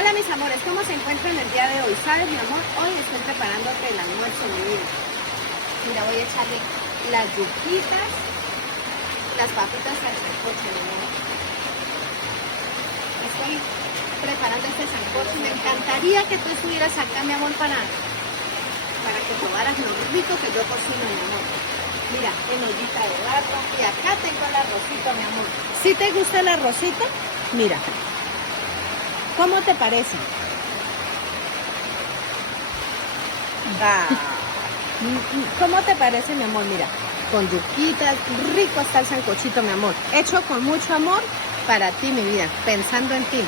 Hola mis amores, ¿cómo se encuentran el día de hoy? ¿Sabes, mi amor? Hoy estoy preparándote el almuerzo, mi vida. Mira, voy a echarle las yuquitas, las papitas al sancocho, mi amor. Estoy preparando este sancocho. Me encantaría que tú estuvieras acá, mi amor, para que probaras lo rico que yo cocino, mi amor. Mira, en ollita de barro. Y acá tengo el arrocito, mi amor. ¿Sí te gusta el arrocito? Mira. ¿Cómo te parece? ¿Cómo te parece, mi amor? Mira, con yuquitas, rico está el sancochito, mi amor. Hecho con mucho amor para ti, mi vida, pensando en ti.